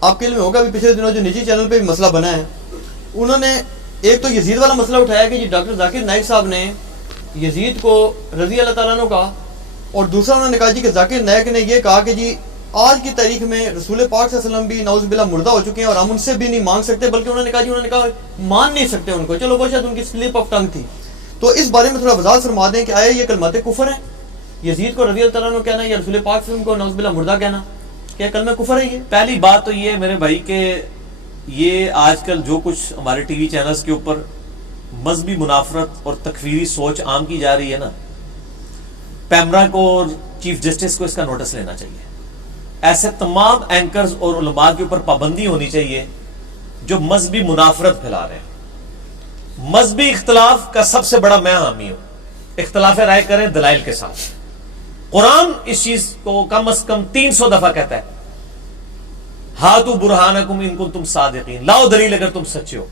آپ کے علم میں ہوگا بھی پچھلے دنوں جو نجی چینل پہ بھی مسئلہ بنا ہے، انہوں نے ایک تو یزید والا مسئلہ اٹھایا کہ جی ڈاکٹر ذاکر نائک صاحب نے یزید کو رضی اللہ تعالیٰ عنہ کہا، اور دوسرا انہوں نے کہا جی کہ ذاکر نائک نے یہ کہا کہ جی آج کی تاریخ میں رسول پاک صلی اللہ علیہ وسلم بھی نعوذ باللہ مردہ ہو چکے ہیں اور ہم ان سے بھی نہیں مانگ سکتے، بلکہ انہوں نے کہا مان نہیں سکتے ان کو. چلو وہ شاید ان کی سلپ آف ٹنگ تھی. تو اس بارے میں تھوڑا وضاحت فرما دیں کہ آیا یہ کلمات کفر ہیں؟ یزید کو رضی اللہ تعالیٰ عنہ کہنا یا رسول پاک صلی اللہ علیہ وسلم کو نعوذ باللہ مردہ کہنا، کیا کلمہ کفر ہے یہ؟ پہلی بات تو یہ ہے میرے بھائی کہ یہ آج کل جو کچھ ہمارے ٹی وی چینلز کے اوپر مذہبی منافرت اور تکفیری سوچ عام کی جا رہی ہے نا، پیمرا کو اور چیف جسٹس کو اس کا نوٹس لینا چاہیے. ایسے تمام اینکرز اور علماء کے اوپر پابندی ہونی چاہیے جو مذہبی منافرت پھیلا رہے ہیں. مذہبی اختلاف کا سب سے بڑا میں حامی ہوں. اختلاف رائے کریں دلائل کے ساتھ. قرآن اس چیز کو کم از کم 300 دفعہ کہتا ہے، ہاتھو برہانکم ان کنتم صادقین، لاؤ دلیل اگر تم سچے ہو.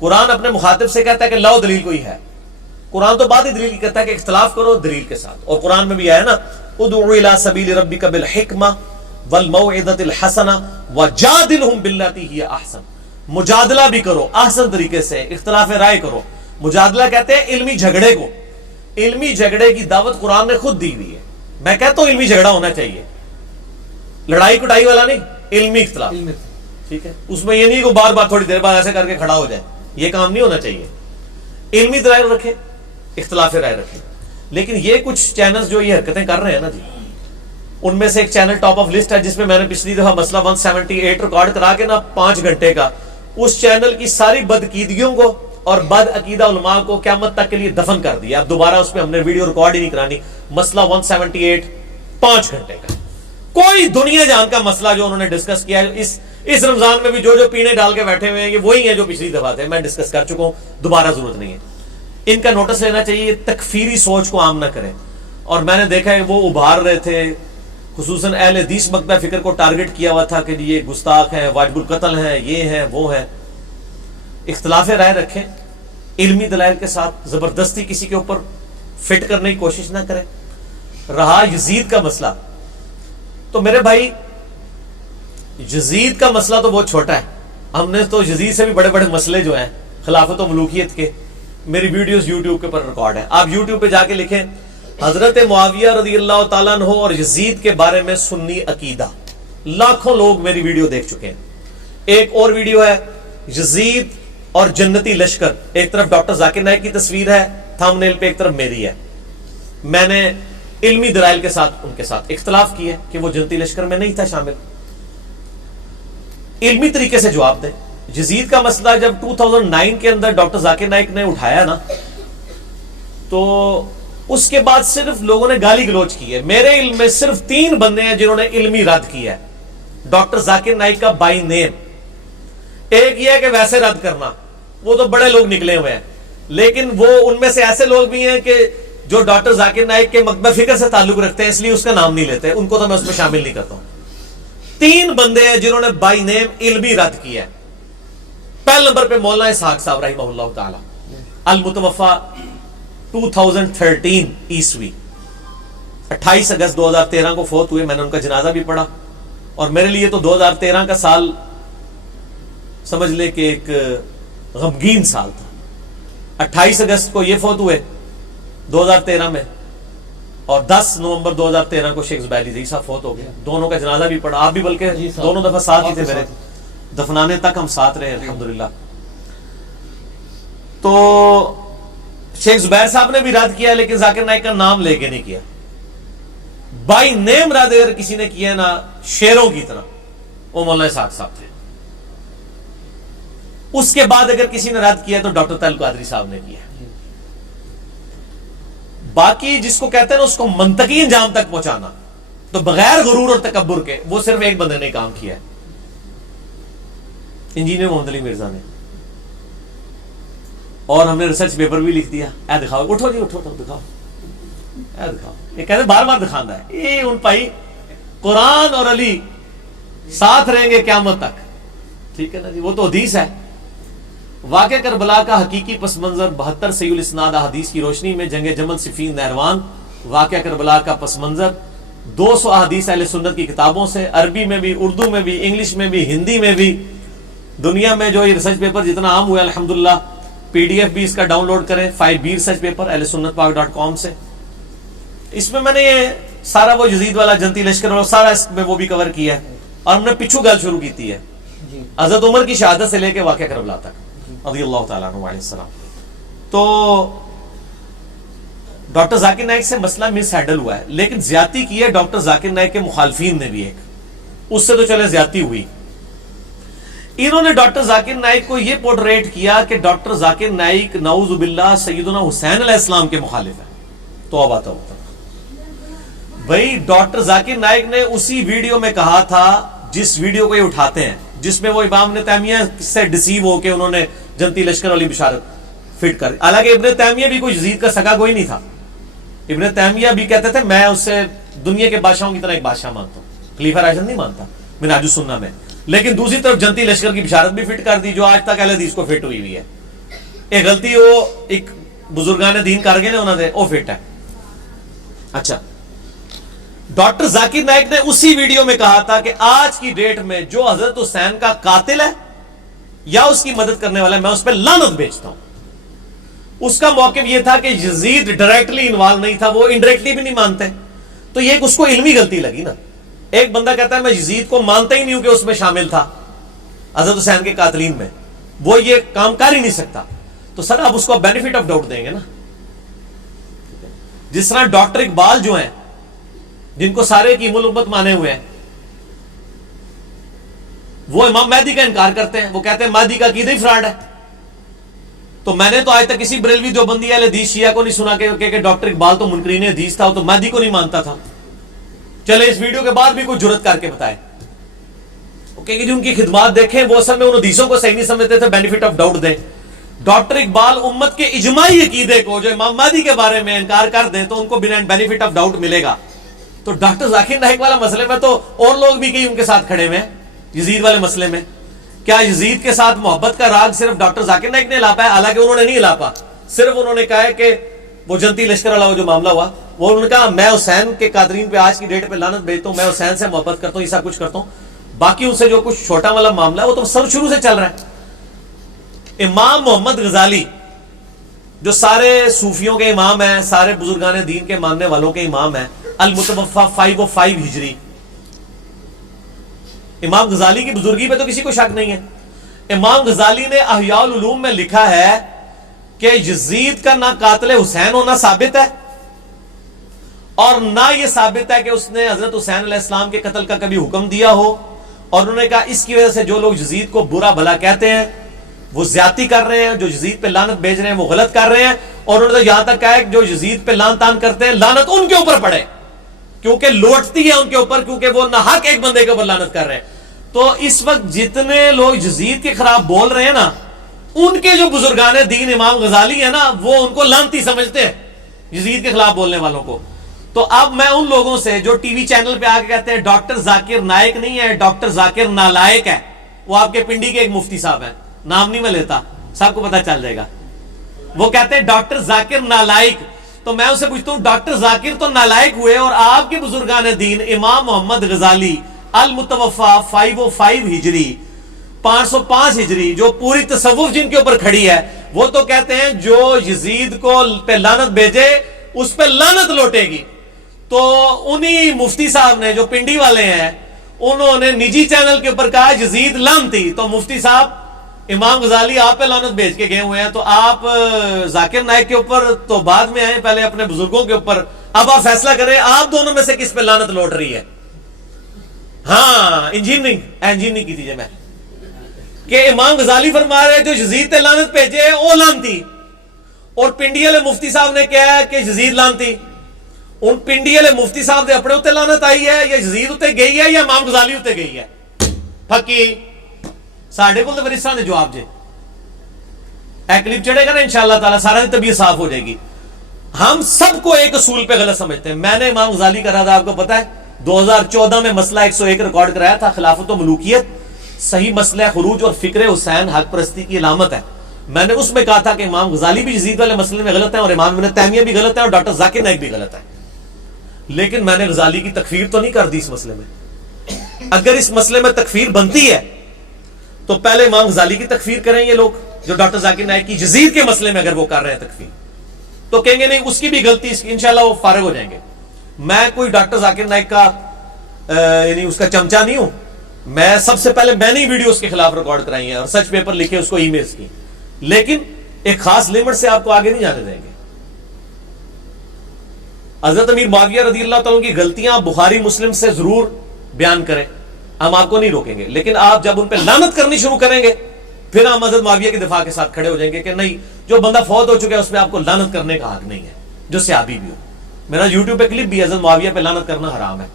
قرآن اپنے مخاطب سے کہتا ہے کہ لاؤ دلیل کوئی ہے. قرآن تو بعد ہی دلیل کہتا ہے کہ اختلاف کرو دلیل کے ساتھ. اور قرآن میں بھی آیا نا، ادعو الی سبیل ربک بالحکمہ والموعظۃ الحسنہ وجادلہم باللتی ہی احسن. مجادلہ بھی کرو احسن طریقے سے، اختلاف رائے کرو. مجادلہ کہتے ہیں علمی جھگڑے کو. علمی جھگڑے کی دعوت قرآن نے خود دی ہوئی ہے. میں کہتا ہوں علمی جھگڑا ہونا چاہیے، لڑائی کٹائی والا نہیں، علمی اختلاف. ٹھیک ہے، اس میں یہ نہیں کہ بار بار تھوڑی دیر بعد ایسے کر کے کھڑا ہو جائے، یہ کام نہیں ہونا چاہیے. علمی دلائل رکھے، اختلاف رائے رکھے. لیکن یہ کچھ چینلز جو یہ حرکتیں کر رہے ہیں نا جی، ان میں سے ایک چینل ٹاپ آف لسٹ ہے جس میں نے پچھلی دفعہ مسئلہ 178 ریکارڈ کرا کے نا 5 گھنٹے کا، اس چینل کی ساری بدعقیدگیوں کو اور بد عقیدہ علماء کو قیامت تک کے لیے دفن کر دیا. اب دوبارہ اس پہ ہم نے ویڈیو ریکارڈ ہی نہیں کرانی. مسئلہ 178 5 گھنٹے کا، کوئی دنیا جان کا مسئلہ جو انہوں نے ڈسکس کیا ہے. اس رمضان میں بھی جو پینے ڈال کے بیٹھے ہوئے ہیں یہ وہی ہیں جو پچھلی دفعہ تھے. میں ڈسکس کر چکا ہوں، دوبارہ ضرورت نہیں ہے. ان کا نوٹس لینا چاہیے، تکفیری سوچ کو عام نہ کریں. اور میں نے دیکھا ہے وہ ابھار رہے تھے، خصوصاً اہل حدیث مکتبہ فکر کو ٹارگٹ کیا ہوا تھا کہ یہ گستاخ ہیں، واجب القتل ہیں، یہ ہیں وہ ہیں. اختلاف رائے رکھیں، علمی دلائل کے ساتھ. زبردستی کسی کے اوپر فٹ کرنے کی کوشش نہ کریں. رہا یزید کا مسئلہ، تو میرے بھائی یزید کا مسئلہ تو بہت چھوٹا ہے. ہم نے تو یزید سے بھی بڑے بڑے مسئلے جو ہیں خلافت و ملوکیت کے، میری ویڈیوز یوٹیوب کے پر ریکارڈ ہیں. آپ یوٹیوب پہ جا کے لکھیں حضرت معاویہ رضی اللہ تعالیٰ عنہ اور یزید کے بارے میں سنی عقیدہ، لاکھوں لوگ میری ویڈیو دیکھ چکے ہیں. ایک اور ویڈیو ہے یزید اور جنتی لشکر، ایک طرف ڈاکٹر ذاکر نائک کی تصویر ہے تھم نیل پہ، ایک طرف میری ہے. میں نے علمی دلائل کے ساتھ ان کے ساتھ اختلاف کی ہے کہ وہ جنتی لشکر میں نہیں تھا شامل. علمی طریقے سے جواب دیں. یزید کا مسئلہ جب 2009 کے اندر ڈاکٹر ذاکر نائک نے اٹھایا نا، تو اس کے بعد صرف لوگوں نے گالی گلوچ کی ہے. میرے علم میں صرف 3 بندے ہیں جنہوں نے علمی رد کیا ہے ڈاکٹر ذاکر نائک کا بائی نیم. ایک یہ ہے کہ ویسے رد کرنا، وہ تو بڑے لوگ نکلے ہوئے ہیں، لیکن وہ ان میں سے ایسے لوگ بھی ہیں کہ جو ڈاکٹر ذاکر نائک کے مکتبہ فکر سے تعلق رکھتے ہیں، اس لیے اس کا نام نہیں لیتے. ان کو تو میں اس میں شامل نہیں کرتا ہوں. 3 بندے ہیں جنہوں نے بائی نیم علمی رد کیا ہے. پہلے نمبر پہ مولانا اسحاق صاحب رحمہ اللہ تعالی، المتوفا 2013 عیسوی، 28 اگست 2013 کو فوت ہوئے. میں نے ان کا جنازہ بھی پڑھا، اور میرے لیے تو 2013 کا سال سمجھ لے کہ ایک غمگین سال تھا. 28 اگست کو یہ فوت ہوئے 2013 میں، اور 10 نومبر 2013 کو شیخ زبیر علی زئی صاحب فوت ہو گئے. دونوں کا جنازہ بھی پڑھا. آپ بھی بلکہ دونوں دفعہ ساتھ ہی تھے میرے، دفنانے تک ہم ساتھ رہے الحمدللہ. تو شیخ زبیر صاحب نے بھی رد کیا، لیکن ذاکر نائک کا نام لے کے نہیں کیا. بائی نیم رد اگر کسی نے کیا نا شیروں کی طرح، وہ مولانا اسحاق صاحب تھے. اس کے بعد اگر کسی نے رد کیا تو ڈاکٹر طاہر القادری صاحب نے کیا. باقی جس کو کہتے ہیں نا اس کو منطقی انجام تک پہنچانا، تو بغیر غرور اور تکبر کے، وہ صرف ایک بندے نے کام کیا ہے، انجینئر محمد علی مرزا نے. اور ہم نے ریسرچ پیپر بھی لکھ دیا. اے دکھاؤ، اٹھو جی اٹھو دکھاؤ، اے دکھاؤ. یہ کہتے ہیں بار بار دکھانا ہے. یہ ان بھائی قرآن اور علی ساتھ رہیں گے قیامت تک. ٹھیک ہے نا جی، وہ تو حدیث ہے. واقعہ کربلا کا حقیقی پس منظر 72 صحیح الاسناد احادیث کی روشنی میں جنگ جمل صفین نہروان. واقعہ کربلا کا پس منظر 200 احادیث اہل سنت کی کتابوں سے، عربی میں بھی، اردو میں بھی، انگلش میں بھی، ہندی میں بھی. دنیا میں جو یہ ریسرچ پیپر جتنا عام ہوا ہے الحمدللہ، PDF بھی اس کا ڈاؤن لوڈ کریں، 5B ریسرچ پیپر اہل سنت پاک.com سے. اس میں نے یہ سارا وہ یزید والا جنتی لشکر والا سارا اس میں وہ بھی کور کیا ہے. اور ہم نے پچھو گل شروع کی ہے حضرت عمر کی شہادت سے لے کے واقعہ کربلا تک رضی اللہ تعالیٰ عنہ علیہ السلام. تو ڈاکٹر ذاکر نائک سے مسئلہ مس ہینڈل ہوا ہے، لیکن زیادتی کی ہے ڈاکٹر ذاکر نائک کے مخالفین نے بھی. ایک اس سے تو چلے زیادتی ہوئی، انہوں نے ڈاکٹر ذاکر نائک کو یہ پورٹریٹ کیا کہ ڈاکٹر ذاکر نائک نعوذ باللہ سیدنا حسین علیہ السلام کے مخالف ہے. توبہ توبہ. بھائی ڈاکٹر ذاکر نائک نے اسی ویڈیو میں کہا تھا جس ویڈیو کو یہ اٹھاتے ہیں، جس میں وہ امام ابن تیمیہ سے ڈسیو ہو کے انہوں نے جنتی لشکر والی بشارت فٹ کر. حالانکہ ابن تیمیہ بھی کوئی یزید کا سگا کوئی نہیں تھا. ابن تیمیہ بھی کہتے تھے میں اس سے دنیا کے بادشاہوں کی طرح ایک بادشاہ مانتا ہوں، خلیفہ راشد نہیں مانتا منہاج السنہ میں. لیکن دوسری طرف جنتی لشکر کی بشارت بھی فٹ کر دی جو آج تک اہل حدیث کو فٹ ہوئی ہوئی ہے. ایک غلطی وہ ایک بزرگان دین کر گئے نے انہوں نے وہ فٹ ہے. اچھا، ڈاکٹر ذاکر نائک نے اسی ویڈیو میں کہا تھا کہ آج کی ڈیٹ میں جو حضرت حسین کا قاتل ہے یا اس کی مدد کرنے والا ہے میں اس پہ لعنت بھیجتا ہوں. اس کا موقف یہ تھا کہ یزید ڈائریکٹلی انوالو نہیں تھا، وہ انڈائریکٹلی بھی نہیں مانتے. تو یہ اس کو علمی غلطی لگی نا. ایک بندہ کہتا ہے میں یزید کو مانتا ہی نہیں ہوں کہ اس میں شامل تھا حضرت حسین کے قاتلین میں، وہ یہ کام کر ہی نہیں سکتا. تو سر آپ اس کو بینیفٹ آف ڈاؤٹ دیں گے نا. جس طرح ڈاکٹر اقبال جو ہیں جن کو سارے کی امت مانے ہوئے ہیں، وہ امام مہدی کا انکار کرتے ہیں. وہ کہتے ہیں مہدی کا عقیدہ ہی فراڈ ہے. تو میں نے تو آج تک کسی بریلوی دیوبندی اہل حدیث شیعہ کو نہیں سنا کہ ڈاکٹر اقبال تو منکرین حدیث تھا، وہ تو مہدی کو نہیں مانتا تھا. چلے اس ویڈیو کے بعد بھی کوئی جرت کر کے بتائے کہ ان کی خدمات دیکھیں، وہ اصل میں ان حدیثوں کو صحیح نہیں سمجھتے تھے، بینیفٹ آف ڈاؤٹ دیں. ڈاکٹر اقبال امت کے اجماعی عقیدے کو جو امام مہدی کے بارے میں انکار کر دیں تو ان کو بینیفٹ آف ڈاؤٹ ملے گا. تو ڈاکٹر ذاکر نائک والا مسئلے میں تو اور لوگ بھی کئی ان کے ساتھ کھڑے ہوئے ہیں. یزید والے مسئلے میں کیا یزید کے ساتھ محبت کا راگ صرف ڈاکٹر ذاکر نائک نے الاپا ہے؟ حالانکہ انہوں نے نہیں الاپا، صرف انہوں نے کہا ہے کہ وہ جنتی لشکر والا وہ جو معاملہ ہوا، وہ انہوں نے کہا میں حسین کے قاتلین پہ آج کی ڈیٹ پہ لعنت بھیجتا ہوں، میں حسین سے محبت کرتا ہوں، یہ سب کچھ کرتا ہوں. باقی ان سے جو کچھ چھوٹا والا معاملہ ہے وہ تو سب شروع سے چل رہا ہے. امام محمد غزالی جو سارے صوفیوں کے امام ہیں، سارے بزرگان دین کے ماننے والوں کے امام ہیں، المتوفا 505 ہجری. امام غزالی کی بزرگی پہ تو کسی کو شک نہیں ہے. امام غزالی نے احیاء العلوم میں لکھا ہے کہ یزید کا نہ قاتل حسین ہونا ثابت ہے اور نہ یہ ثابت ہے کہ اس نے حضرت حسین علیہ السلام کے قتل کا کبھی حکم دیا ہو. اور انہوں نے کہا اس کی وجہ سے جو لوگ یزید کو برا بھلا کہتے ہیں وہ زیادتی کر رہے ہیں، جو یزید پہ لعنت بھیج رہے ہیں وہ غلط کر رہے ہیں. اور انہوں نے یہاں تک کہا ہے کہ جو یزید پہ لعن تان کرتے ہیں لعنت ان کے اوپر پڑے کیونکہ لوٹتی ہے ان کے اوپر، کیونکہ وہ ناحق ایک بندے کے اوپر لعنت کر رہے ہیں. تو اس وقت جتنے لوگ یزید کے خلاف بول رہے ہیں نا، ان کے جو بزرگان دین امام غزالی ہیں نا وہ ان کو لعنتی سمجھتے ہیں یزید کے خلاف بولنے والوں کو. تو اب میں ان لوگوں سے جو ٹی وی چینل پہ آ کے کہتے ہیں ڈاکٹر ذاکر نائک نہیں ہے، ڈاکٹر ذاکر نالائق ہے، وہ آپ کے پنڈی کے ایک مفتی صاحب ہیں، نام نہیں میں لیتا، سب کو پتہ چل جائے گا. وہ کہتے ہیں ڈاکٹر ذاکر نالائق. تو میں اسے پوچھتا ہوں ڈاکٹر ذاکر تو نالائق ہوئے اور آپ کے بزرگان دین امام محمد غزالی المتوفا 505 ہجری 505 ہجری جو پوری تصوف جن کے اوپر کھڑی ہے، وہ تو کہتے ہیں جو یزید کو پہ لعنت بھیجے اس پہ لعنت لوٹے گی. تو انہی مفتی صاحب نے جو پنڈی والے ہیں انہوں نے نجی چینل کے اوپر کہا یزید لعنتی. تو مفتی صاحب امام غزالی آپ پہ لعنت بھیج کے گئے ہوئے ہیں، تو آپ ذاکر نائک کے اوپر تو بعد میں آئے، پہلے اپنے بزرگوں کے اوپر. اب آپ فیصلہ کریں آپ دونوں میں سے کس پہ لعنت لوٹ رہی ہے. ہاں انجینئرنگ کی تھی میں کہ امام غزالی فرما رہے جو یزید تے لعنت بھیجے وہ لعنتی، اور پنڈی والے مفتی صاحب نے کہا کہ یزید لعنتی. ان پنڈی والے مفتی صاحب دے اپنے اتنے لعنت آئی ہے یا یزید اتنے گئی ہے یا امام غزالی اتنے گئی ہے؟ پھکی ساڑھے کو تو اس طرح نے جواب جے ایک کلپ چڑھے گا نا انشاءاللہ تعالیٰ سارا دی طبیعت صاف ہو جائے گی. ہم سب کو ایک اصول پہ غلط سمجھتے ہیں. میں نے امام غزالی کرا تھا آپ کو پتا ہے 2014 میں مسئلہ 101 ریکارڈ کرایا تھا، خلافت و ملوکیت صحیح مسئلہ خروج اور فکر حسین حق پرستی کی علامت ہے. میں نے اس میں کہا تھا کہ امام غزالی بھی یزید والے مسئلے میں غلط ہیں اور امام ابن تیمیہ بھی غلط ہے اور ڈاکٹر ذاکر نائک بھی غلط ہے. لیکن میں نے غزالی کی تکفیر تو نہیں کر دی اس مسئلے میں. اگر اس مسئلے میں تکفیر بنتی ہے تو پہلے امام غزالی کی تکفیر کریں یہ لوگ جو ڈاکٹر ذاکر نائک کی یزید کے مسئلے میں اگر وہ کر رہے ہیں تکفیر, تو کہیں گے نہیں اس کی بھی غلطی, انشاءاللہ وہ فارغ ہو جائیں گے. میں کوئی ڈاکٹر ذاکر نائک کا یعنی اس کا چمچہ نہیں ہوں. میں سب سے پہلے میں نے ویڈیو اس کے خلاف ریکارڈ کرائی ہیں اور سچ پیپر لکھے اس کو ای میلز کی, لیکن ایک خاص لمٹ سے آپ کو آگے نہیں جانے دیں گے. حضرت امیر معاویہ رضی اللہ تعالیٰ کی غلطیاں بخاری مسلم سے ضرور بیان کریں, ہم آپ کو نہیں روکیں گے, لیکن آپ جب ان پہ لعنت کرنی شروع کریں گے پھر ہم حضرت معاویہ کے دفاع کے ساتھ کھڑے ہو جائیں گے کہ نہیں, جو بندہ فوت ہو چکا ہے اس پہ آپ کو لعنت کرنے کا حق نہیں ہے, جو صحابی بھی ہو. میرا یوٹیوب پہ کلپ بھی حضرت معاویہ پہ لعنت کرنا حرام ہے,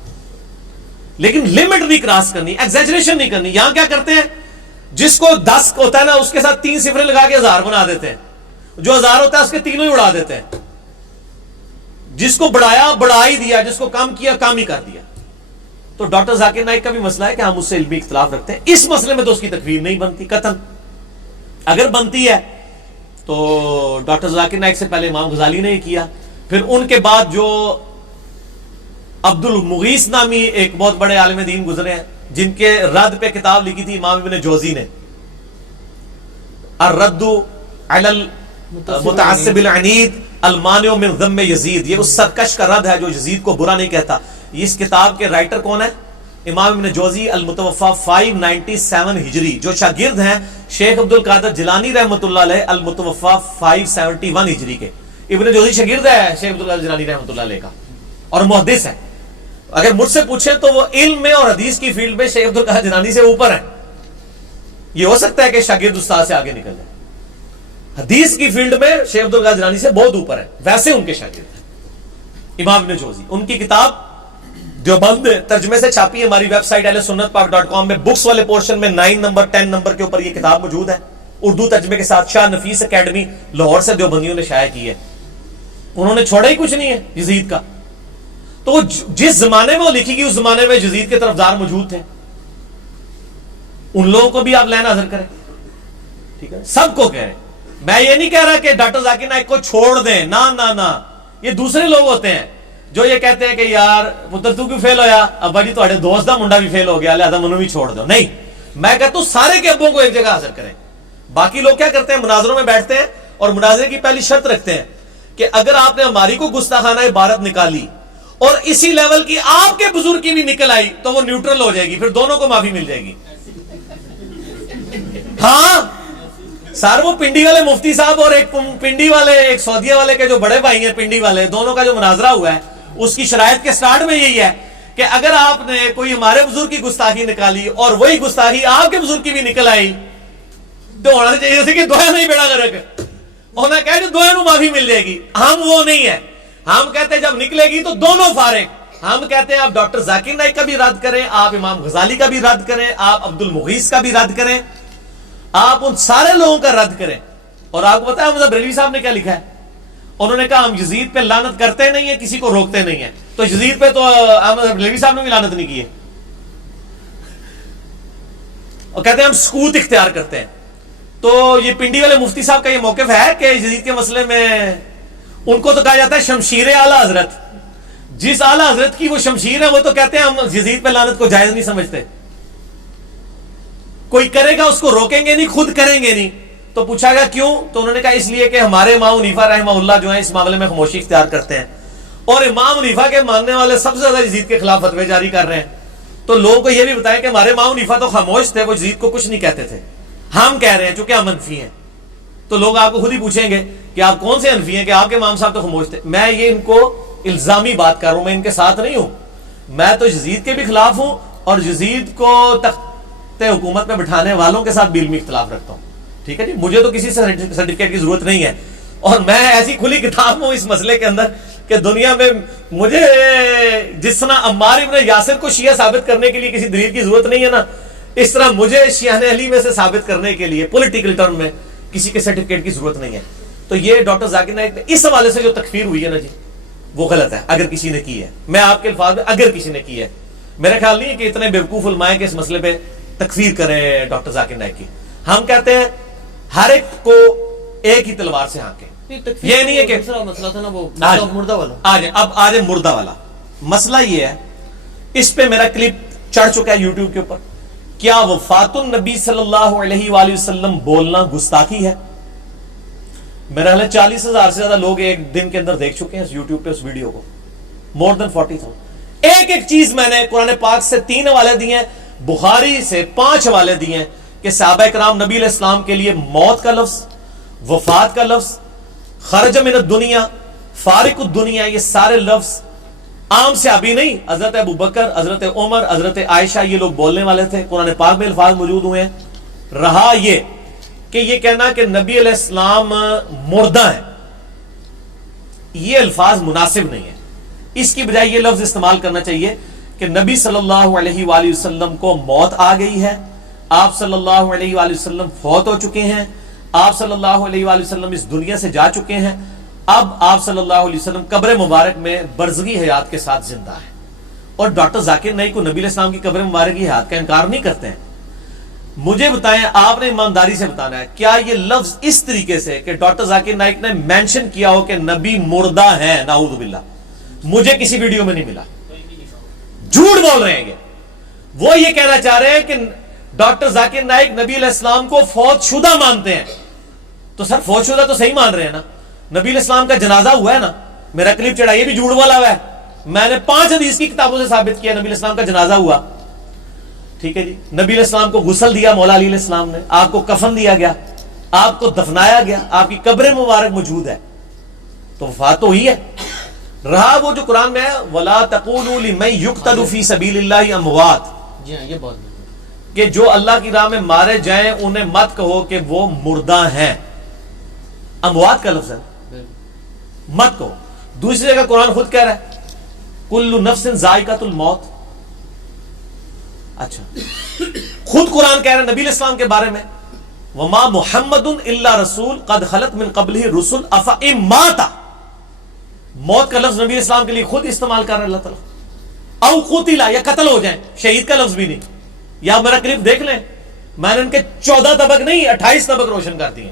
لیکن لمٹ نہیں کراس کرنی, ایگزیجریشن نہیں کرنی. یہاں کیا کرتے ہیں, جس کو 10 ہوتا ہے نا اس کے ساتھ 3 صفریں لگا کے 1000 بنا دیتے ہیں, جو 1000 ہوتا ہے اس کے تینوں ہی اڑا دیتے ہیں. جس کو بڑھایا بڑھا ہی دیا, جس کو کم کیا کم ہی کر دیا. تو ڈاکٹر ذاکر نائک کا بھی مسئلہ ہے کہ ہم اس سے علمی اختلاف رکھتے ہیں. اس مسئلے میں تو اس کی تکفیر نہیں بنتی قطعاً. اگر بنتی ہے تو ڈاکٹر ذاکر نائک سے پہلے امام غزالی نے یہ کیا, پھر ان کے بعد جو عبد المغیث نامی ایک بہت بڑے عالم دین گزرے ہیں جن کے رد پہ کتاب لکھی تھی امام ابن جوزی نے, الرد علی المتعصب العنید المانع من ذم یزید. یہ اس سرکش کا رد ہے جو یزید کو برا نہیں کہتا. اس کتاب کے رائٹر کون ہے؟ امام ابن جوزی المتوفا 597 ہجری, جو شاگرد ہیں شیخ عبد القادر جیلانی رحمۃ اللہ علیہ المتوفا 571 ہجری کے. ابن جوزی شاگرد ہے شیخ عبد القادر جیلانی رحمۃ اللہ علیہ کا اور محدث ہے. اگر مجھ سے پوچھیں تو وہ علم میں اور حدیث کی فیلڈ میں شیخ عبد القادر جیلانی سے اوپر ہے. یہ ہو سکتا ہے کہ شاگرد استاد سے آگے نکل جائے, حدیث کی فیلڈ میں شیخ عبد القادر جیلانی سے بہت اوپر ہے, ویسے ان کے شاگرد ہیں امام ابن جوزی. ان کی کتاب دیوبند ترجمے سے چھاپی ہے, ہماری ویب سائٹ ahlsunnatpak.com میں بکس والے پورشن میں 9 نمبر 10 نمبر کے اوپر یہ کتاب موجود ہے, اردو ترجمے کے ساتھ. شاہ نفیس اکیڈمی لاہور سے دیوبندیوں نے شائع کی ہے. انہوں نے چھوڑا ہی کچھ نہیں ہے یزید کا. تو جس زمانے میں وہ لکھی گئی اس زمانے میں یزید کے طرفدار موجود تھے, ان لوگوں کو بھی آپ لینا حاضر کریں. ٹھیک ہے, سب کو کہہ رہے. میں یہ نہیں کہہ رہا کہ ڈاکٹر ذاکر نائک کو چھوڑ دیں, نہ, یہ دوسرے لوگ ہوتے ہیں جو یہ کہتے ہیں کہ یار پتر تو کیوں فیل ہویا, ابا جی تھوڑے دوست دا منڈا بھی فیل ہو گیا لہذا منو بھی چھوڑ دو. نہیں, میں کہتا ہوں سارے کے ابوں کو ایک جگہ حاضر کریں. باقی لوگ کیا کرتے ہیں, مناظروں میں بیٹھتے ہیں اور مناظرے کی پہلی شرط رکھتے ہیں کہ اگر آپ نے ہماری کو گستاخانہ عبارت نکالی اور اسی لیول کی آپ کے بزرگ کی بھی نکل آئی تو وہ نیوٹرل ہو جائے گی, پھر دونوں کو معافی مل جائے گی. ہاں سر, وہ پنڈی والے مفتی صاحب اور ایک پنڈی والے ایک سعودیہ والے کے جو بڑے بھائی ہیں پنڈی والے, دونوں کا جو مناظرہ ہوا ہے اس کی شرائط کے سٹارٹ میں یہی ہے کہ اگر آپ نے کوئی ہمارے بزرگ کی گستاخی نکالی اور وہی گستاخی آپ کے بزرگ کی بھی نکل آئی تو ہونا چاہیے جیسے کہ دویا نہیں بیڑا گرک, ہونا کہا جو دویا نو معافی مل جائے گی. ہم وہ نہیں ہے, ہم کہتے ہیں جب نکلے گی تو دونوں فارغ. ہم کہتے ہیں آپ ڈاکٹر ذاکر نائک کا بھی رد کریں, آپ امام غزالی کا بھی رد کریں, آپ عبد المغیث کا بھی رد کریں, آپ ان سارے لوگوں کا رد کریں. اور آپ کو پتا ہے مذہب بریلوی صاحب نے کیا لکھا ہے؟ انہوں نے کہا ہم یزید پہ لعنت کرتے نہیں ہیں, کسی کو روکتے نہیں ہیں. تو یزید پہ تو احمد بریلوی صاحب نے بھی لعنت نہیں کی ہے, اور کہتے ہیں ہم سکوت اختیار کرتے ہیں. تو یہ پنڈی والے مفتی صاحب کا یہ موقف ہے کہ یزید کے مسئلے میں ان کو تو کہا جاتا ہے شمشیر اعلیٰ حضرت. جس اعلیٰ حضرت کی وہ شمشیر ہے وہ تو کہتے ہیں ہم یزید پہ لعنت کو جائز نہیں سمجھتے. کوئی کرے گا اس کو روکیں گے نہیں, خود کریں گے نہیں. تو پوچھا گیا کیوں؟ تو انہوں نے کہا اس لیے کہ ہمارے امام حنیفہ رحمہ اللہ جو ہیں اس معاملے میں خاموشی اختیار کرتے ہیں, اور امام حنیفہ کے ماننے والے سب سے زیادہ یزید کے خلاف فتوے جاری کر رہے ہیں. تو لوگوں کو یہ بھی بتائیں کہ ہمارے امام حنیفہ تو خاموش تھے, وہ یزید کو کچھ نہیں کہتے تھے. ہم کہہ رہے ہیں چونکہ ہم حنفی ہیں. تو لوگ آپ کو خود ہی پوچھیں گے کہ آپ کون سے حنفی ہیں کہ آپ کے امام صاحب تو خاموش تھے. میں یہ ان کو الزامی بات کر رہا ہوں, میں ان کے ساتھ نہیں ہوں. میں تو یزید کے بھی خلاف ہوں اور یزید کو تخت حکومت میں بٹھانے والوں کے ساتھ بھی علمی اختلاف رکھتا ہوں. ٹھیک ہے جی, مجھے تو کسی سرٹیفکیٹ کی ضرورت نہیں ہے, اور میں ایسی کھلی کتاب ہوں اس مسئلے کے اندر کہ دنیا میں مجھے جس طرح عمار ابن یاسر کو شیعہ ثابت کرنے کے لیے کسی دلیل کی ضرورت نہیں ہے نا, اس طرح مجھے شیعہ علی میں سے ثابت کرنے کے لیے پولیٹیکل ٹرم میں کسی کے سرٹیفکیٹ کی ضرورت نہیں ہے. تو یہ ڈاکٹر ذاکر نائک نے اس حوالے سے جو تکفیر ہوئی ہے نا جی, وہ غلط ہے اگر کسی نے کی ہے. میں آپ کے الفاظ میں اگر کسی نے کی ہے, میرا خیال نہیں ہے کہ اتنے بیوقوف علماء کے اس مسئلے پہ تکفیر کریں ڈاکٹر ذاکر نائک کی. ہم کہتے ہیں ہر ایک کو ایک ہی تلوار سے ہانکیں. یہ نہیں ہے کہ دوسرا مسئلہ تھا نا وہ مردہ والا. اب آج مردہ والا مسئلہ یہ ہے, اس پہ میرا کلپ چڑھ چکا ہے یوٹیوب کے اوپر, کیا وفات النبی صلی اللہ علیہ وآلہ وسلم بولنا گستاخی ہے؟ میرا خیال ہے 40,000 سے زیادہ لوگ ایک دن کے اندر دیکھ چکے ہیں اس یوٹیوب پہ اس ویڈیو کو, مور دین 40,000. ایک ایک چیز میں نے قرآن پاک سے 3 حوالے دیے ہیں, بخاری سے 5 حوالے دیے ہیں کہ صحابہ کرام نبی علیہ السلام کے لیے موت کا لفظ, وفات کا لفظ, خرج من الدنیا, فارق الدنیا, یہ سارے لفظ عام صحابی نہیں, حضرت ابو بکر, حضرت عمر, حضرت عائشہ, یہ لوگ بولنے والے تھے. قرآن پاک میں الفاظ موجود ہوئے ہیں. رہا یہ کہ یہ کہنا کہ نبی علیہ السلام مردہ ہیں, یہ الفاظ مناسب نہیں ہے. اس کی بجائے یہ لفظ استعمال کرنا چاہیے کہ نبی صلی اللہ علیہ وآلہ وسلم کو موت آ گئی ہے, آپ صلی اللہ علیہ وآلہ وسلم فوت ہو چکے ہیں, آپ صلی اللہ علیہ وآلہ وسلم اس دنیا سے جا چکے ہیں, اب آپ صلی اللہ علیہ وسلم قبر مبارک میں برزگی حیات کے ساتھ زندہ ہیں. اور ڈاکٹر ذاکر نائک کو نبی علیہ السلام کی قبر مبارک کی حیات کا انکار نہیں کرتے ہیں. مجھے بتائیں, آپ نے ایمانداری سے بتانا ہے, کیا یہ لفظ اس طریقے سے کہ ڈاکٹر ذاکر نائک نے مینشن کیا ہو کہ نبی مردہ ہیں, نعوذ باللہ, مجھے کسی ویڈیو میں نہیں ملا. جھوٹ بول رہے ہیں یہ. وہ یہ کہنا چاہ رہے ہیں کہ ڈاکٹر ذاکر نائک نبی علیہ السلام کو فوت شدہ مانتے ہیں. تو سر فوت شدہ تو صحیح مان رہے ہیں نا, نبی علیہ السلام کا جنازہ ہوا ہے نا, میرا کلپ چڑھا, یہ بھی جھوٹ والا ہوا ہے. میں نے 5 حدیث کی کتابوں سے ثابت کیا نبی علیہ السلام کا جنازہ ہوا. ٹھیک ہے جی, نبی علیہ السلام کو غسل دیا مولا علی علیہ السلام نے, آپ کو کفن دیا گیا, آپ کو دفنایا گیا, آپ کی قبر مبارک موجود ہے, تو وفات تو ہوئی ہے. رہا وہ جو قرآن میں ہے وَلَا تَقُولُوا لِمَن يُقْتَلُ فِي سَبِيلِ اللَّهِ أَمْوَاتٌ, جی ہاں, یہ بات کہ جو اللہ کی راہ میں مارے جائیں انہیں مت کہو کہ وہ مردہ ہیں. اموات کا لفظ ہے, مت کہو. دوسری جگہ قرآن خود کہہ رہا ہے کل نفس ذائقۃ الموت. اچھا, خود قرآن کہہ رہا ہے نبی علیہ السلام کے بارے میں وما محمد الا رسول قد خلت من قبلہ رسل افئن مات. موت کا لفظ نبی علیہ السلام کے لیے خود استعمال کر رہا ہے اللہ تعالیٰ. او قتل, یا قتل ہو جائیں, شہید کا لفظ بھی نہیں. یا میرا کلپ دیکھ لیں, میں نے ان کے 14 طبق نہیں 28 طبق روشن کر دیے,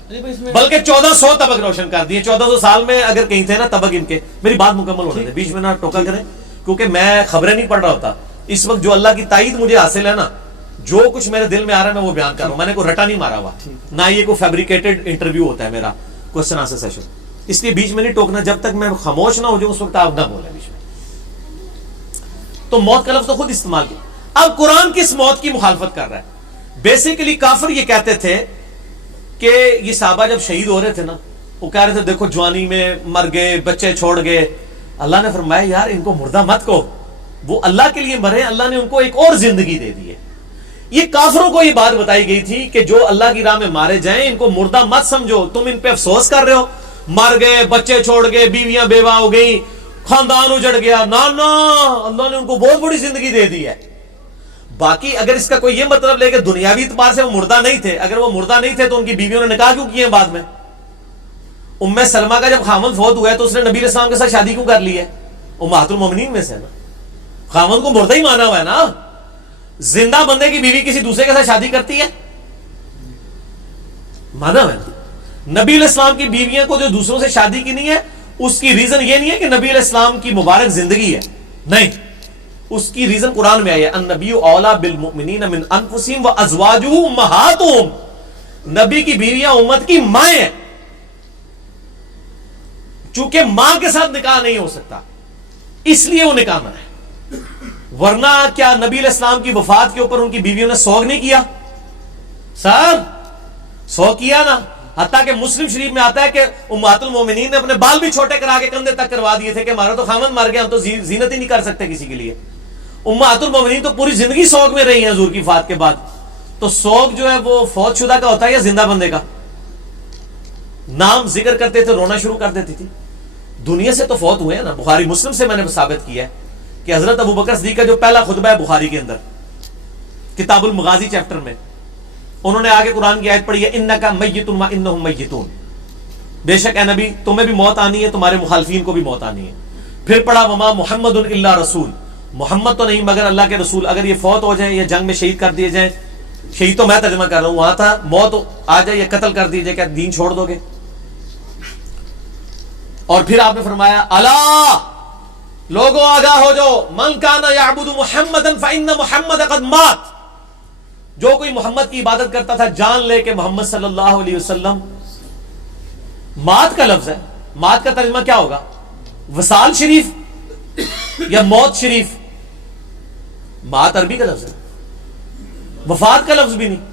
بلکہ 1400 طبق روشن کر دیے. 1400 سال میں اگر کہیں تھے نا طبق ان کے. میری بات مکمل ہونے دیں, بیچ میں نہ ٹوکا کریں, کیونکہ میں خبریں نہیں پڑھ رہا ہوتا اس وقت. جو اللہ کی تائید مجھے حاصل ہے نا, جو کچھ میرے دل میں آ رہا ہے میں وہ بیان کر رہا ہوں. میں نے کوئی رٹا نہیں مارا ہوا, نہ یہ کوئی فیبریکیٹڈ انٹرویو ہوتا ہے میرا کوسچن آنسر سیشن. اس لیے بیچ میں نہیں ٹوکنا, جب تک میں خاموش نہ ہو جاؤں اس وقت آپ نہ بولیں بیچ میں. تو موت کا لفظ تو خود استعمال کیا. اب قرآن کس موت کی مخالفت کر رہا ہے؟ بیسیکلی کافر یہ کہتے تھے کہ یہ صحابہ جب شہید ہو رہے تھے نا, وہ کہہ رہے تھے دیکھو جوانی میں مر گئے, بچے چھوڑ گئے. اللہ نے فرمایا یار ان کو مردہ مت کہو, وہ اللہ کے لیے مرے, اللہ نے ان کو ایک اور زندگی دے دی ہے. یہ کافروں کو یہ بات بتائی گئی تھی کہ جو اللہ کی راہ میں مارے جائیں ان کو مردہ مت سمجھو, تم ان پہ افسوس کر رہے ہو, مر گئے, بچے چھوڑ گئے, بیویاں بیوہ ہو گئی, خاندان اجڑ گیا. نا نا, اللہ نے ان کو بہت بڑی زندگی دے دی ہے. باقی اگر اس کا کوئی یہ مطلب لے کہ دنیاوی اعتبار سے وہ مردہ نہیں تھے, اگر وہ مردہ نہیں تھے تو ان کی بیویوں نے نکاح کیوں کیے ہیں بعد میں؟ ام سلمہ کا جب خاوند فوت ہوا ہے تو اس نے نبی علیہ السلام کے ساتھ شادی کیوں کر لی ہے؟ امہات المومنین میں سے نا, خاوند کو مردہ ہی مانا ہوا ہے نا. زندہ بندے کی بیوی کسی دوسرے کے ساتھ شادی کرتی ہے؟ مانا ہوا ہے نا. نبی علیہ السلام کی بیویاں کو جو دوسروں سے شادی کی نہیں ہے, اس کی ریزن یہ نہیں ہے کہ نبی علیہ السلام کی مبارک زندگی ہے, نہیں. اس کی ریزن قرآن میں آئی ہے النبی اولا بالمؤمنین من انفسہم وازواجہ امہاتہم. نبی کی بیویاں امت کی مائیں ہیں, چونکہ ماں کے ساتھ نکاح نہیں ہو سکتا اس لیے وہ نکاح منع ہے. ورنہ کیا نبی علیہ السلام کی وفات کے اوپر ان کی بیویوں نے سوگ نہیں کیا؟ سر سوگ کیا نا. حتیٰ کہ مسلم شریف میں آتا ہے کہ امہات المومنین نے اپنے بال بھی چھوٹے کرا کے کندھے تک کروا دیے تھے کہ ہمارا تو خامن مر گیا, ہم تو زینت ہی نہیں کر سکتے کسی کے لیے. امہات المومنین تو پوری زندگی سوگ میں رہی ہیں حضور کی وفات کے بعد. تو سوگ جو ہے وہ فوت شدہ کا ہوتا ہے یا زندہ بندے کا؟ نام ذکر کرتے تھے رونا شروع کر دیتی تھی. دنیا سے تو فوت ہوئے ہیں نا. بخاری مسلم سے میں نے ثابت کیا ہے کہ حضرت ابو بکر صدیق کا جو پہلا خطبہ ہے بخاری کے اندر کتاب المغازی چیپٹر میں, انہوں نے آگے قرآن کی آیت پڑھی ہے انکا میت و انہم میتون, بے شک اے نبی تمہیں بھی موت آنی ہے, تمہارے مخالفین کو بھی موت آنی ہے. پھر پڑھا وما محمد الا رسول, محمد تو نہیں مگر اللہ کے رسول. اگر یہ فوت ہو جائیں یا جنگ میں شہید کر دیے جائیں, شہید تو میں ترجمہ کر رہا ہوں, وہاں تھا موت آ جائے یا قتل کر دیے جائے, کیا دین چھوڑ دو گے؟ اور پھر آپ نے فرمایا الا لوگوں آگاہ ہو جو من کان یعبد محمدا فإن محمد قد مات، جو کوئی محمد کی عبادت کرتا تھا جان لے کہ محمد صلی اللہ علیہ وسلم مات کا لفظ ہے. مات کا ترجمہ کیا ہوگا؟ وصال شریف یا موت شریف؟ مات عربی کا لفظ ہے، وفات کا لفظ بھی نہیں.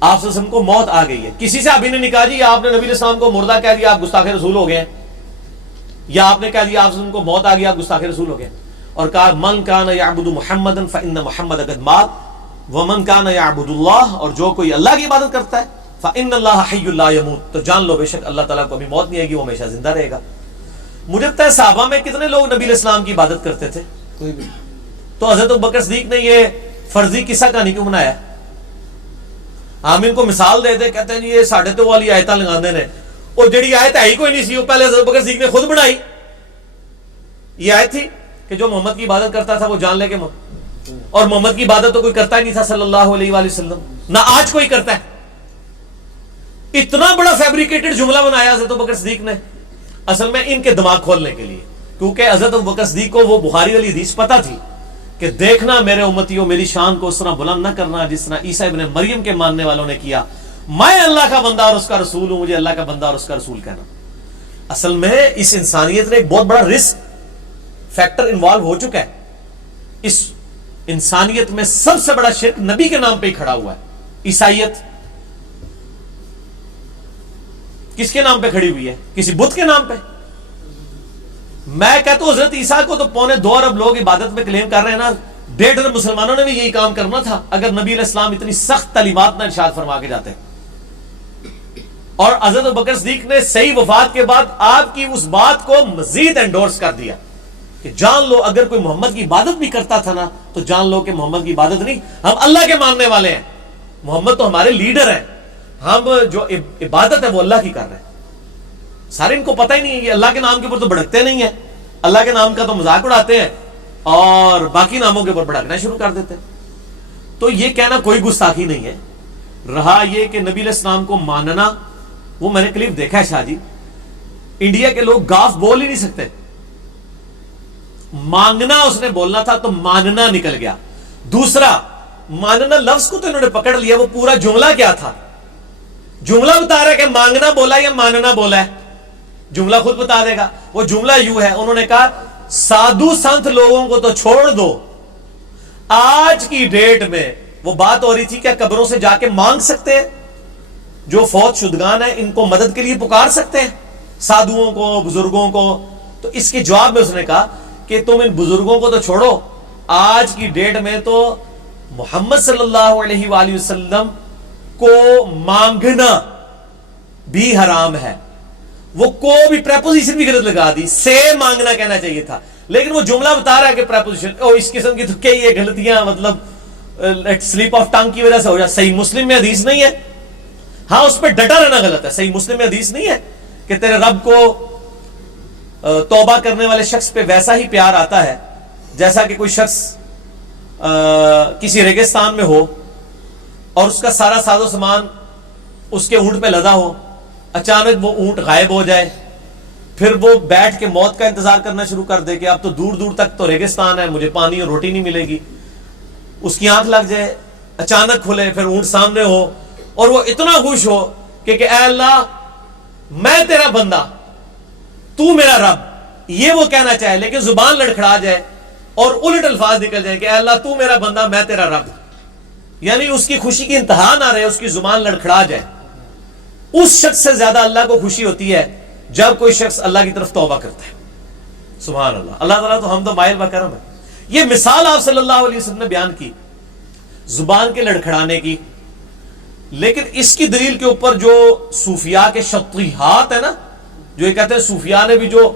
آپ صلی اللہ علیہ وسلم کو موت آ گئی ہے. کسی سے ابھی نے نکاح جی آپ نے نبی علیہ السلام کو مردہ کہہ دیا، آپ گستاخ رسول ہو گئے، یا آپ نے کہہ دیا آپ صلی اللہ علیہ وسلم کو موت آ گئی، آپ گستاخ رسول ہو گئے. اور کہا من کان یعبد محمدا فإن محمد قد مات ومن کان یعبد اللہ، اور جو کوئی اللہ کی عبادت کرتا ہے فإن اللہ حی لا یموت، تو جان لو بے شک اللہ تعالیٰ کو ابھی موت نہیں آئے گی، وہ ہمیشہ زندہ رہے گا. مجھے پتہ ہے صحابہ میں کتنے لوگ نبی علیہ السلام کی عبادت کرتے تھے، کوئی بھی. تو حضرت ابوبکر صدیق نے یہ فرضی قصہ کہانی کیوں بنایا؟ ہم ان کو مثال دے دے، کہتے ہیں جی یہ ساڑھے تو والی آیتاں لگاندے نے، اور جڑی آیت ہے ہی کوئی نہیں سی، وہ پہلے حضرت ابوبکر صدیق نے خود بنائی. یہ آیت تھی کہ جو محمد کی عبادت کرتا تھا وہ جان لے کے اور محمد کی عبادت تو کوئی کرتا ہی نہیں تھا صلی اللہ علیہ وآلہ وسلم، نہ آج کوئی کرتا ہے. اتنا بڑا فیبریکیٹڈ جملہ بنایا حضرت ابوبکر صدیق نے اصل میں ان کے دماغ کھولنے کے لیے، کیونکہ حضرت ابوبکر صدیق کو وہ بخاری والی حدیث پتہ تھی کہ دیکھنا میرے امتیوں میری شان کو اس طرح بلند نہ کرنا جس طرح عیسیٰ ابن مریم کے ماننے والوں نے کیا. میں اللہ کا بندہ اور اس کا رسول ہوں، مجھے اللہ کا بندہ اور اس کا رسول کہنا. اصل میں اس انسانیت نے ایک بہت بڑا رسک فیکٹر انوالو ہو چکا ہے. اس انسانیت میں سب سے بڑا شرک نبی کے نام پہ ہی کھڑا ہوا ہے. عیسائیت کس کے نام پہ کھڑی ہوئی ہے؟ کسی بت کے نام پہ. میں کہتا ہوں حضرت عیسیٰ کو تو 2.25 ارب لوگ عبادت میں کلیم کر رہے ہیں نا، 1.5 ارب مسلمانوں نے بھی یہی کام کرنا تھا اگر نبی علیہ السلام اتنی سخت تعلیمات نہ ارشاد فرما کے جاتے. اور حضرت ابوبکر صدیق نے صحیح وفات کے بعد آپ کی اس بات کو مزید انڈورس کر دیا کہ جان لو اگر کوئی محمد کی عبادت بھی کرتا تھا نا تو جان لو کہ محمد کی عبادت نہیں، ہم اللہ کے ماننے والے ہیں. محمد تو ہمارے لیڈر ہیں، ہم جو عبادت ہے وہ اللہ کی کر رہے ہیں. سارے ان کو پتہ ہی نہیں ہے، یہ اللہ کے نام کے اوپر تو بھڑکتے نہیں ہیں، اللہ کے نام کا تو مذاق اڑاتے ہیں اور باقی ناموں کے اوپر بھڑکنا شروع کر دیتے ہیں. تو یہ کہنا کوئی گستاخی نہیں ہے. رہا یہ کہ نبی علیہ السلام کو ماننا، وہ میں نے کلپ دیکھا ہے شاہ جی، انڈیا کے لوگ گاف بول ہی نہیں سکتے. مانگنا اس نے بولنا تھا تو ماننا نکل گیا. دوسرا، ماننا لفظ کو تو انہوں نے پکڑ لیا، وہ پورا جملہ کیا تھا؟ جملہ بتا رہا ہے کہ مانگنا بولا یا ماننا بولا ہے، جملہ خود بتا دے گا. وہ جملہ یوں ہے، انہوں نے کہا سادھو سنت لوگوں کو تو چھوڑ دو، آج کی ڈیٹ میں وہ بات ہو رہی تھی کیا قبروں سے جا کے مانگ سکتے ہیں؟ جو فوت شدگان ہیں ان کو مدد کے لیے پکار سکتے ہیں، سادھوؤں کو، بزرگوں کو. تو اس کے جواب میں اس نے کہا کہ تم ان بزرگوں کو تو چھوڑو، آج کی ڈیٹ میں تو محمد صلی اللہ علیہ وآلہ وسلم کو مانگنا بھی حرام ہے. وہ کو بھی پریپوزیشن بھی غلط لگا دی، سے مانگنا کہنا چاہیے تھا، لیکن وہ جملہ بتا رہا ہے کہ پریپوزیشن اس قسم کی تو کیا یہ غلطیاں مطلب سلیپ آف ٹنگ کی وجہ سے ہو جائے. صحیح مسلم میں حدیث نہیں ہے. ہاں اس پہ ڈٹا رہنا غلط ہے. صحیح مسلم میں حدیث نہیں ہے کہ تیرے رب کو توبہ کرنے والے شخص پہ ویسا ہی پیار آتا ہے جیسا کہ کوئی شخص کسی ریگستان میں ہو اور اس کا سارا ساز و سامان اس کے اونٹ پہ لدا ہو، اچانک وہ اونٹ غائب ہو جائے، پھر وہ بیٹھ کے موت کا انتظار کرنا شروع کر دے کہ اب تو دور دور تک تو ریگستان ہے، مجھے پانی اور روٹی نہیں ملے گی. اس کی آنکھ لگ جائے، اچانک کھلے، پھر اونٹ سامنے ہو اور وہ اتنا خوش ہو کہ اے اللہ میں تیرا بندہ، تو میرا رب، یہ وہ کہنا چاہے لیکن زبان لڑکھڑا جائے اور الٹ الفاظ نکل جائے کہ اے اللہ تو میرا بندہ میں تیرا رب، یعنی اس کی خوشی کی انتہا نہ رہے، اس کی زبان لڑکھڑا جائے. اس شخص سے زیادہ اللہ کو خوشی ہوتی ہے جب کوئی شخص اللہ کی طرف توبہ کرتا ہے. سبحان اللہ. اللہ تعالیٰ تو ہم تو مائل بکرم ہے. یہ مثال آپ صلی اللہ علیہ وسلم نے بیان کی زبان کے لڑکھڑانے کی، لیکن اس کی دلیل کے اوپر جو صوفیاء کے شطیحات ہیں نا، جو یہ کہتے ہیں صوفیاء نے بھی جو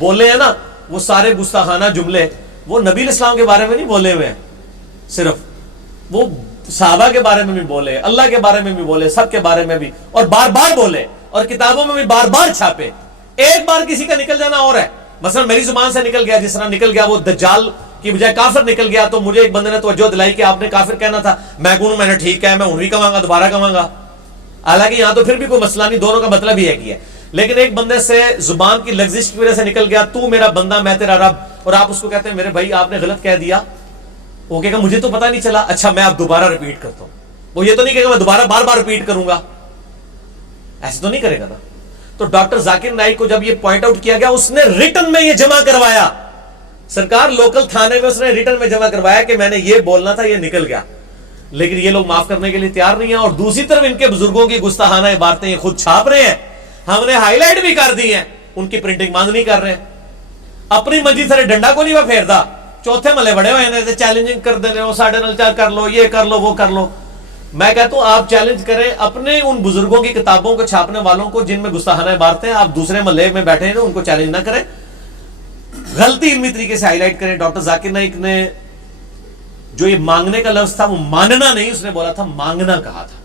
بولے ہیں نا وہ سارے گستاخانہ جملے، وہ نبی علیہ السلام کے بارے میں نہیں بولے ہوئے ہیں، صرف وہ صحابہ کے بارے میں بھی بولے، اللہ کے بارے میں بھی بولے، سب کے بارے میں بھی، اور بار بار بولے اور کتابوں میں بھی بار بار چھاپے. ایک بار کسی کا نکل جانا اور ہے، مثلا میری زبان سے نکل گیا، جس طرح نکل گیا وہ دجال کی بجائے کافر نکل گیا، تو مجھے ایک بندے نے توجہ دلائی کہ آپ نے کافر کہنا تھا، میں کہوں میں نے ٹھیک ہے، میں انہی کہوں گا، دوبارہ کہوں گا. حالانکہ یہاں تو پھر بھی کوئی مسئلہ نہیں، دونوں کا مطلب ہی ہے کہ ہے. لیکن ایک بندے سے زبان کی لغزش کی وجہ سے نکل گیا تو میرا بندہ میں تیرا رب, اور آپ اس کو کہتے ہیں میرے بھائی آپ نے غلط کہہ دیا, وہ کہے گا مجھے تو پتا نہیں چلا, اچھا میں اب دوبارہ ریپیٹ کرتا ہوں. وہ یہ تو نہیں کہے گا میں دوبارہ بار بار ریپیٹ کروں گا, ایسے تو نہیں کرے گا نا. تو ڈاکٹر ذاکر نائک کو جب یہ پوائنٹ آؤٹ کیا گیا, اس نے ریٹن میں یہ جمع کروایا, سرکار لوکل تھانے میں اس نے ریٹن میں جمع کروایا کہ میں نے یہ بولنا تھا, یہ نکل گیا. لیکن یہ لوگ معاف کرنے کے لیے تیار نہیں ہیں, اور دوسری طرف ان کے بزرگوں کی گستاخانہ عبارتیں یہ خود چھاپ رہے ہیں, ہم نے ہائی لائٹ بھی کر دی ہیں, ان کی پرنٹنگ بند نہیں کر رہے. اپنی منجی سارے ڈنڈا کو نہیں وہ پھیردا, چوتھے ملے بڑے ہوئے ہیں چیلنجنگ کر دے رہے ہو, ساڑھے نل چار کر لو, یہ کر لو, وہ کر لو. میں کہتا ہوں آپ چیلنج کریں اپنے ان بزرگوں کی کتابوں کو چھاپنے والوں کو جن میں گستاخانہ عبارتیں, آپ دوسرے محلے میں بیٹھے ہیں ان کو چیلنج نہ کریں, غلطی علمی طریقے سے ہائی لائٹ کریں. ڈاکٹر ذاکر نائک نے جو یہ مانگنے کا لفظ تھا وہ ماننا نہیں, اس نے بولا تھا مانگنا کہا تھا.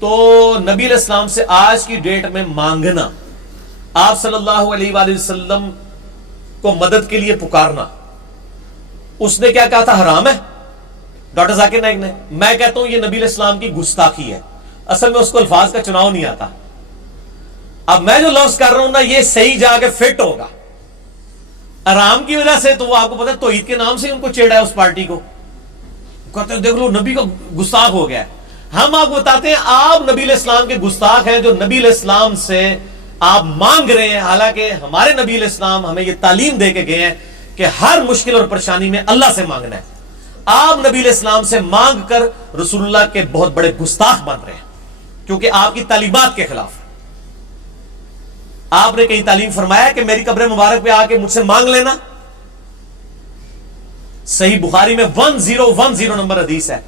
تو نبی علیہ السلام سے آج کی ڈیٹ میں مانگنا, آپ صلی اللہ علیہ وآلہ وسلم کو مدد کے لیے پکارنا, اس نے کیا کہا تھا حرام ہے ڈاکٹر ذاکر نائک نے. میں کہتا ہوں یہ نبی علیہ السلام کی گستاخی ہے, اصل میں اس کو الفاظ کا چناؤ نہیں آتا. اب میں جو لفظ کر رہا ہوں نا یہ صحیح جا کے فٹ ہوگا, آرام کی وجہ سے تو وہ آپ کو پتا ہے توحید کے نام سے ان کو چیڑا ہے اس پارٹی کو, کہتے ہیں دیکھ لو نبی کا گستاخ ہو گیا ہے. ہم آپ کو بتاتے ہیں آپ نبی علیہ السلام کے گستاخ ہیں جو نبی علیہ السلام سے آپ مانگ رہے ہیں, حالانکہ ہمارے نبی علیہ السلام ہمیں یہ تعلیم دے کے گئے ہیں کہ ہر مشکل اور پریشانی میں اللہ سے مانگنا ہے. آپ نبی علیہ السلام سے مانگ کر رسول اللہ کے بہت بڑے گستاخ بن رہے ہیں, کیونکہ آپ کی تعلیمات کے خلاف. آپ نے کہیں تعلیم فرمایا کہ میری قبر مبارک پہ آ کے مجھ سے مانگ لینا؟ صحیح بخاری میں 1010 نمبر حدیث ہے.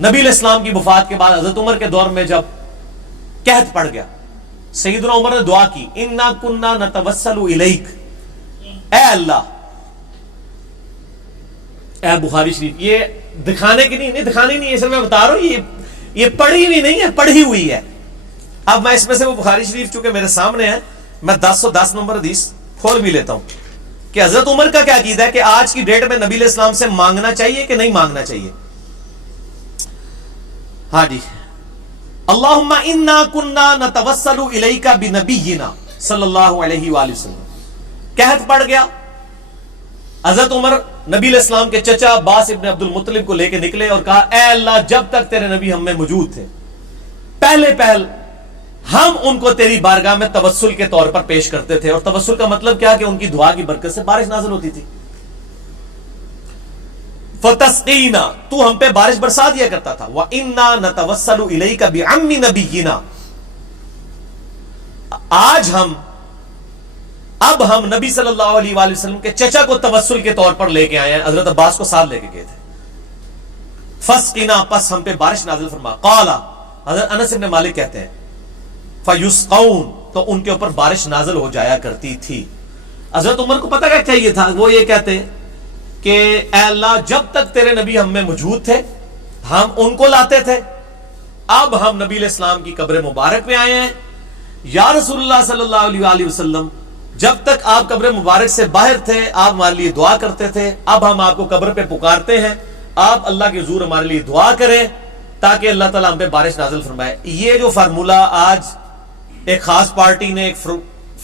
نبی علیہ السلام کی وفات کے بعد حضرت عمر کے دور میں جب قحط پڑ گیا, سیدنا عمر نے دعا کی, انا کننا نتوسل الیک, اے اللہ, اے بخاری شریف, یہ دکھانے کی نہیں دکھانی نہیں ہے, سر میں بتا رہا ہوں یہ پڑھی ہوئی نہیں ہے, پڑھی ہوئی ہے. اب میں اس میں سے وہ بخاری شریف چونکہ میرے سامنے ہے, میں 1010 نمبر حدیث کھول بھی لیتا ہوں کہ حضرت عمر کا کیا عقیدہ ہے کہ آج کی ڈیٹ میں نبی علیہ السلام سے مانگنا چاہیے کہ نہیں مانگنا چاہیے. ہاں جی, اللہم انا کننا نتوسل الیک بنبینا صلی اللہ علیہ وآلہ وسلم. قحط پڑ گیا, حضرت عمر نبی علیہ السلام کے چچا عباس ابن عبد المطلب کو لے کے نکلے اور کہا اے اللہ جب تک تیرے نبی ہم میں موجود تھے پہلے پہل ہم ان کو تیری بارگاہ میں توسل کے طور پر پیش کرتے تھے. اور توسل کا مطلب کیا کہ ان کی دعا کی برکت سے بارش نازل ہوتی تھی. فتسقینا, تو ہم پہ بارش برسا دیا کرتا تھا. وَإِنَّا نَتَوَسَّلُ إِلَيْكَ بِعَمِّ نَبِيِّنَا, اب ہم نبی صلی اللہ علیہ وآلہ وسلم کے چچا کو توسل کے طور پر لے کے آئے ہیں. حضرت عباس کو ساتھ لے کے گئے تھے. فسقنا, پس ہم پہ بارش نازل فرما. قالا, حضرت انس بن مالک کہتے ہیں فیسقون, تو ان کے اوپر بارش نازل ہو جایا کرتی تھی. حضرت عمر کو پتہ کیا چاہیے تھا, وہ یہ کہتے کہ اے اللہ جب تک تیرے نبی ہم میں موجود تھے ہم ان کو لاتے تھے, اب ہم نبی علیہ السلام کی قبر مبارک پہ آئے ہیں. یا رسول اللہ صلی اللہ علیہ وآلہ وسلم جب تک آپ قبر مبارک سے باہر تھے آپ ہمارے لیے دعا کرتے تھے, اب ہم آپ کو قبر پہ پکارتے ہیں, آپ اللہ کے حضور ہمارے لیے دعا کریں تاکہ اللہ تعالیٰ ہم پہ بارش نازل فرمائے. یہ جو فارمولہ آج ایک خاص پارٹی نے, ایک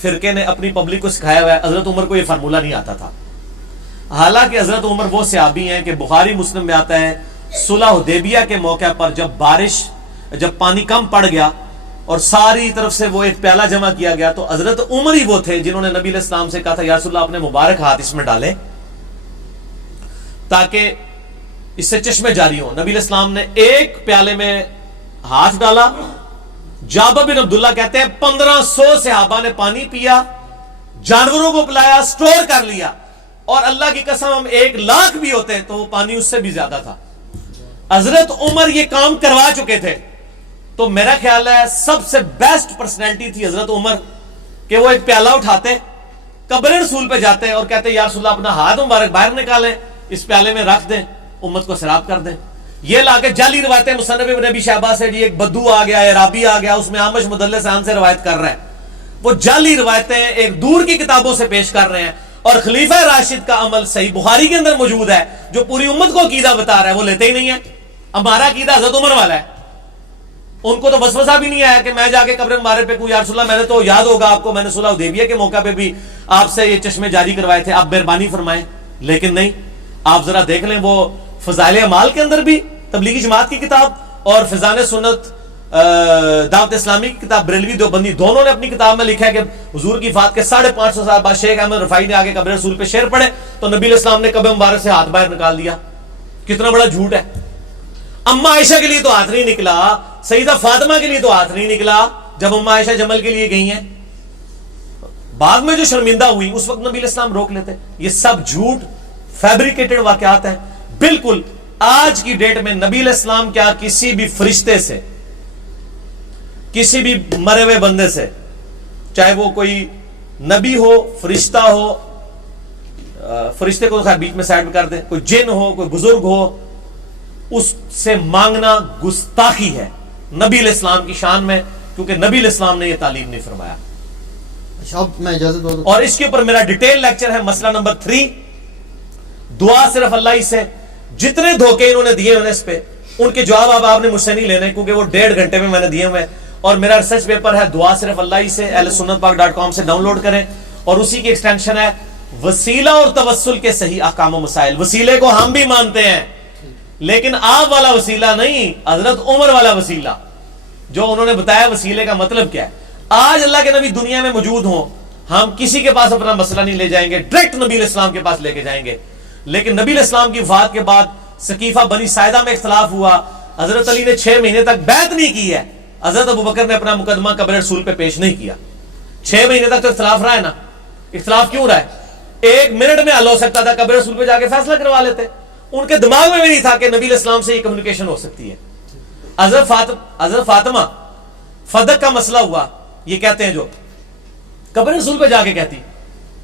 فرقے نے اپنی پبلک کو سکھایا ہوا ہے, حضرت عمر کو یہ فارمولہ نہیں آتا تھا. حالانکہ حضرت عمر وہ صحابی ہیں کہ بخاری مسلم میں آتا ہے صلح حدیبیہ کے موقع پر جب پانی کم پڑ گیا اور ساری طرف سے وہ ایک پیالہ جمع کیا گیا, تو حضرت عمر ہی وہ تھے جنہوں نے نبی علیہ السلام سے کہا تھا یا رسول اللہ اپنے مبارک ہاتھ اس میں ڈالیں تاکہ اس سے چشمے جاری ہوں. نبی علیہ السلام نے ایک پیالے میں ہاتھ ڈالا. جابر بن عبداللہ کہتے ہیں 1500 صحابہ نے پانی پیا, جانوروں کو پلایا, سٹور کر لیا, اور اللہ کی قسم ہم 1,00,000 بھی ہوتے ہیں تو وہ پانی اس سے بھی زیادہ تھا. حضرت عمر یہ کام کروا چکے تھے. تو میرا خیال ہے سب سے بیسٹ پرسنالٹی تھی حضرت عمر کہ وہ ایک پیالہ اٹھاتے, قبر رسول پہ جاتے اور کہتے یا رسول اللہ اپنا ہاتھ مبارک باہر نکالیں, اس پیالے میں رکھ دیں, امت کو سیراب کر دیں. یہ لا کے جعلی روایتیں مصنف ابن ابی شیبہ سے, جی ایک بدو آ گیا, عرابی آ گیا, اس میں عامش مدلس عن سے روایت کر رہا ہے. وہ جعلی روایتیں ایک دور کی کتابوں سے پیش کر رہے ہیں, اور خلیفہ راشد کا عمل صحیح بخاری کے اندر موجود ہے جو پوری امت کو عقیدہ بتا رہا ہے, وہ لیتے ہی نہیں ہے. ہمارا عقیدہ حضرت عمر والا ہے. ان کو تو وسوسہ بھی نہیں آیا کہ میں جا کے قبر مبارک پہ کوئی یا رسول اللہ، میں نے تو یاد ہوگا آپ کو، میں نے صلح حدیبیہ کے موقع پہ بھی آپ سے یہ چشمے جاری کروائے تھے، آپ مہربانی فرمائیں. لیکن نہیں، آپ ذرا دیکھ لیں وہ فضائل اعمال کے اندر بھی تبلیغی جماعت کی کتاب اور فیضان سنت دعوت اسلامی کی کتاب بریلوی دیوبندی دونوں نے اپنی کتاب میں لکھا ہے کہ حضور کی وفات کے 550 سال بعد شیخ احمد رفاعی نے آگے قبر رسول پہ شعر پڑھے تو نبی علیہ السلام نے قبر مبارک سے ہاتھ باہر نکال دیا. کتنا بڑا جھوٹ ہے. اما عائشہ کے لیے تو ہاتھ نہیں نکلا، سیدہ فاطمہ کے لیے تو ہاتھ نہیں نکلا جب اما عائشہ جمل کے لیے گئی ہیں. بعد میں جو شرمندہ ہوئی اس وقت نبی علیہ السلام روک لیتے. یہ سب جھوٹ فیبریکیٹڈ واقعات ہیں. بالکل آج کی ڈیٹ میں نبی علیہ السلام کیا کسی بھی فرشتے سے، کسی بھی مرے ہوئے بندے سے، چاہے وہ کوئی نبی ہو، فرشتہ ہو، فرشتے کو خیر بیچ میں سائڈ میں کر دیں، کوئی جن ہو، کوئی بزرگ ہو، اس سے مانگنا گستاخی ہے نبی علیہ السلام کی شان میں، کیونکہ نبی علیہ السلام نے یہ تعلیم نہیں فرمایا. اب میں اجازت دو. اور اس کے اوپر میرا ڈیٹیل لیکچر ہے. مسئلہ نمبر 3، دعا صرف اللہ ہی سے. جتنے دھوکے انہوں نے دیے انہیں اس پہ ان کے جواب اب آپ نے مجھ سے نہیں لینے، کیونکہ وہ 1.5 گھنٹے میں نے دیے ہوئے. اور میرا ریسرچ پیپر ہے دعا صرف اللہ ہی سے، ahlsunnatpak.com سے ڈاؤن لوڈ کریں. اور اسی کی ایکسٹینشن ہے وسیلہ اور توسل کے صحیح احکام و مسائل. وسیلے کو ہم بھی مانتے ہیں لیکن آپ والا وسیلہ نہیں، حضرت عمر والا وسیلہ جو انہوں نے بتایا وسیلے کا مطلب کیا ہے. آج اللہ کے نبی دنیا میں موجود ہوں، ہم کسی کے پاس اپنا مسئلہ نہیں لے جائیں گے، ڈائریکٹ نبی علیہ السلام کے پاس لے کے جائیں گے. لیکن نبی علیہ السلام کی وفات کے بعد سقیفہ بنی ساعدہ میں اختلاف ہوا. حضرت علی نے 6 مہینے تک بیعت نہیں کی ہے. حضرت ابوبکر نے اپنا مقدمہ قبر رسول پہ پیش نہیں کیا. 6 مہینے تک تو اختلاف رہا ہے نا. اختلاف کیوں رہا ہے؟ 1 منٹ میں حل ہو سکتا تھا، قبر رسول پہ جا کے فیصلہ کروا لیتے. ان کے دماغ میں بھی نہیں تھا کہ نبی علیہ السلام سے یہ کمیونیکیشن ہو سکتی ہے. حضرت فاطمہ فدق کا مسئلہ ہوا، یہ کہتے ہیں جو قبر رسول پہ جا کے کہتی،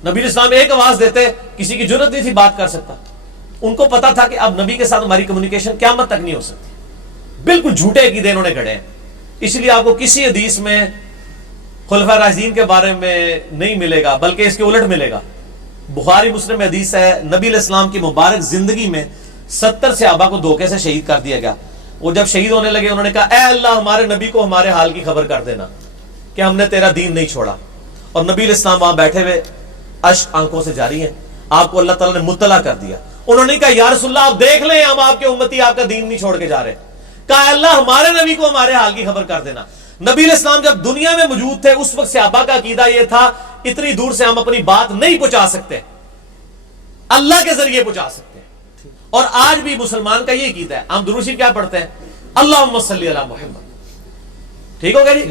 نبی علیہ السلام ایک آواز دیتے، کسی کی جرت نہیں تھی بات کر سکتا. ان کو پتا تھا کہ اب نبی کے ساتھ ہماری کمیونیکیشن قیامت تک نہیں ہو سکتی. بالکل جھوٹے عقیدے انہوں نے گھڑے ہیں. اس لیے آپ کو کسی حدیث میں خلفاء راشدین کے بارے میں نہیں ملے گا، بلکہ اس کے الٹ ملے گا. بخاری مسلم میں حدیث ہے نبی علیہ السلام کی مبارک زندگی میں 70 صحابہ کو دھوکے سے شہید کر دیا گیا. وہ جب شہید ہونے لگے انہوں نے کہا اے اللہ ہمارے نبی کو ہمارے حال کی خبر کر دینا کہ ہم نے تیرا دین نہیں چھوڑا. اور نبی علیہ السلام وہاں بیٹھے ہوئے اشک آنکھوں سے جاری ہیں. آپ کو اللہ تعالیٰ نے مطلع کر دیا. انہوں نے کہا یا رسول اللہ آپ دیکھ لیں ہم آپ کے امتی آپ کا دین نہیں چھوڑ کے جا رہے. کہا اللہ ہمارے نبی کو ہمارے حال کی خبر کر دینا. نبی علیہ السلام جب دنیا میں موجود تھے اس وقت صحابہ کا عقیدہ یہ تھا اتنی دور سے ہم اپنی بات نہیں پہنچا سکتے، اللہ کے ذریعے پہنچا سکتے ہیں. اور آج بھی مسلمان کا یہ عقیدہ ہے. ہم درود شریف کیا پڑھتے ہیں؟ اللہم صلی علی محمد. ٹھیک ہو گیا جی.